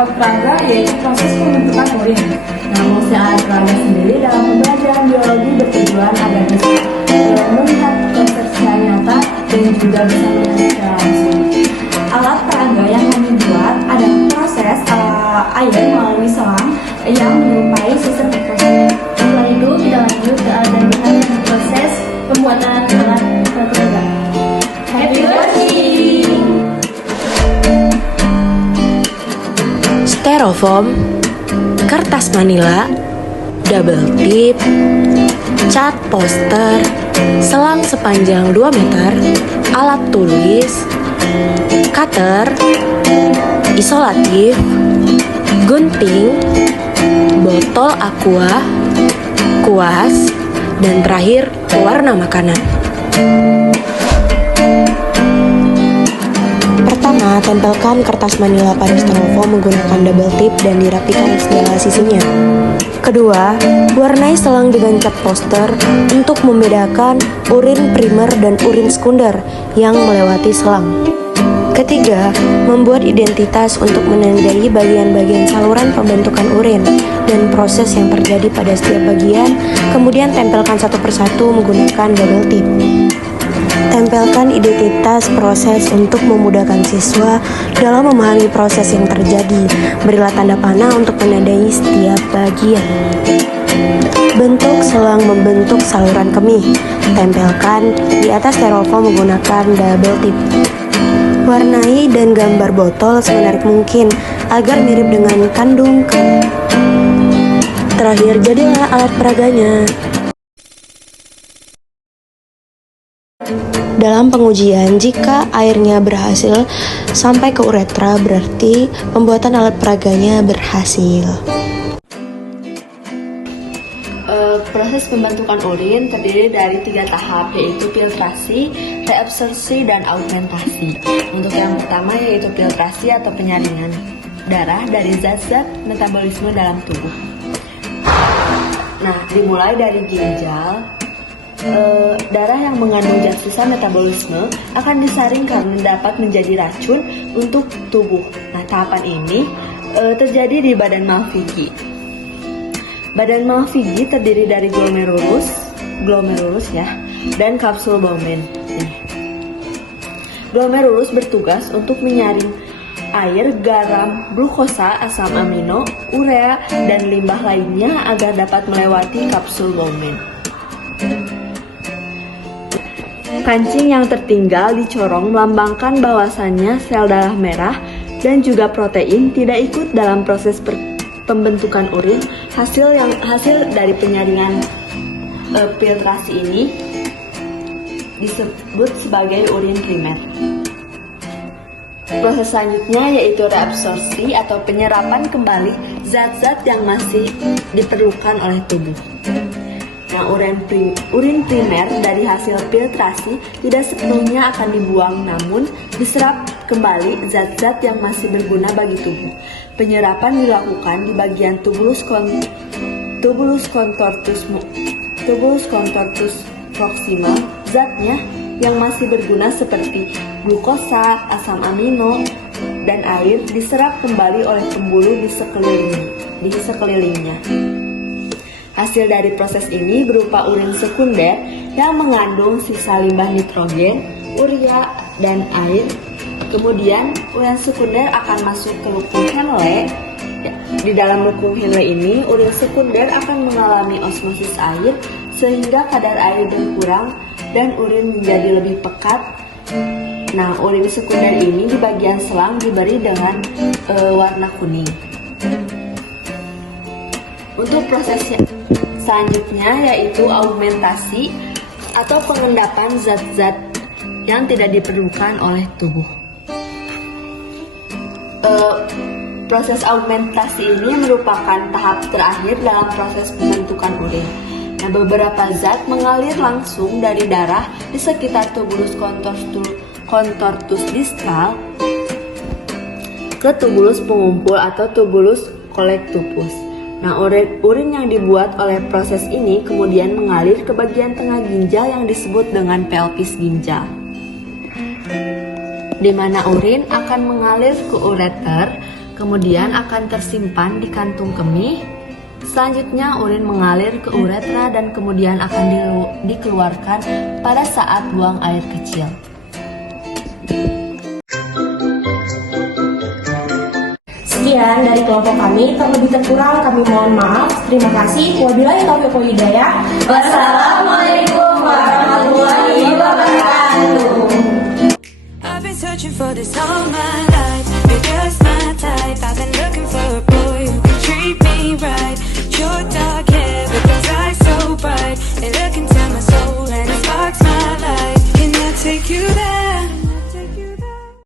alat peraga yaitu proses pembentukan urin. Nah, fungsi alat peraga sendiri dalam pembelajaran biologi bertujuan agar bisa melihat konsep secara nyata dan juga bisa melihat secara langsung. Alat peraga yang kami buat ada proses air melalui selang yang menyerupai sistem proses. Setelah itu kita lanjut ke alat dan bahan proses pembuatan alat peraga. Happy watching! Styrofoam, kertas manila, double tip, cat poster, selang sepanjang 2 meter, alat tulis, cutter, isolatif, gunting, botol aqua, kuas, dan terakhir pewarna makanan. Pertama, tempelkan kertas manila pada styrofoam menggunakan double tip dan dirapikan segala sisinya. Kedua, warnai selang dengan cat poster untuk membedakan urin primer dan urin sekunder yang melewati selang. Ketiga, membuat identitas untuk menandai bagian-bagian saluran pembentukan urin dan proses yang terjadi pada setiap bagian, kemudian tempelkan satu persatu menggunakan double tip. Tempelkan identitas proses untuk memudahkan siswa dalam memahami proses yang terjadi. Berilah tanda panah untuk menandai setiap bagian. Bentuk selang membentuk saluran kemih. Tempelkan di atas styrofoam menggunakan double tip. Warnai dan gambar botol semenarik mungkin agar mirip dengan kandung kemih. Terakhir, jadilah alat peraganya. Dalam pengujian, jika airnya berhasil sampai ke uretra, berarti pembuatan alat peraganya berhasil. Proses pembentukan urin terdiri dari 3 tahap, yaitu filtrasi, reabsorpsi, dan augmentasi. Untuk yang pertama yaitu filtrasi atau penyaringan darah dari zat-zat metabolisme dalam tubuh. Nah, dimulai dari ginjal. Darah yang mengandung zat sisa metabolisme akan disaring karena dapat menjadi racun untuk tubuh. Nah, tahapan ini terjadi di badan Malpighi. Badan Malpighi terdiri dari glomerulus ya, dan kapsul Bowman. Glomerulus bertugas untuk menyaring air, garam, glukosa, asam amino, urea, dan limbah lainnya agar dapat melewati kapsul Bowman. Kancing yang tertinggal dicorong melambangkan bahwasannya sel darah merah dan juga protein tidak ikut dalam proses pembentukan urin. Hasil dari penyaringan filtrasi ini disebut sebagai urin primer. Proses selanjutnya yaitu reabsorpsi atau penyerapan kembali zat-zat yang masih diperlukan oleh tubuh. Nah, urin primer dari hasil filtrasi tidak sepenuhnya akan dibuang, namun diserap kembali zat-zat yang masih berguna bagi tubuh. Penyerapan dilakukan di bagian tubulus contortus proximal. Zatnya yang masih berguna seperti glukosa, asam amino, dan air diserap kembali oleh pembuluh di sekelilingnya. Hasil dari proses ini berupa urin sekunder yang mengandung sisa limbah nitrogen, urea, dan air. Kemudian urin sekunder akan masuk ke lukung Henle. Di dalam lukung Henle ini, urin sekunder akan mengalami osmosis air sehingga kadar air berkurang dan urin menjadi lebih pekat. Nah, urin sekunder ini di bagian selang diberi dengan warna kuning. Untuk prosesnya selanjutnya yaitu augmentasi atau pengendapan zat-zat yang tidak diperlukan oleh tubuh. Proses augmentasi ini merupakan tahap terakhir dalam proses pembentukan urin. Nah, beberapa zat mengalir langsung dari darah di sekitar tubulus contortus distal ke tubulus pengumpul atau tubulus collectupus. Nah, urin yang dibuat oleh proses ini kemudian mengalir ke bagian tengah ginjal yang disebut dengan pelvis ginjal, di mana urin akan mengalir ke ureter, kemudian akan tersimpan di kantung kemih. Selanjutnya urin mengalir ke uretra dan kemudian akan dikeluarkan pada saat buang air kecil. Sekian dari kelompok kami, terlebih terkurang kami mohon maaf. Terima kasih. Wabillahi taufiq wal hidayah. Wassalamualaikum warahmatullahi wabarakatuh. I've been searching for this all my life. You're just my type. I've been looking for a boy who can treat me right. Your dark hair with those eyes so bright. And looking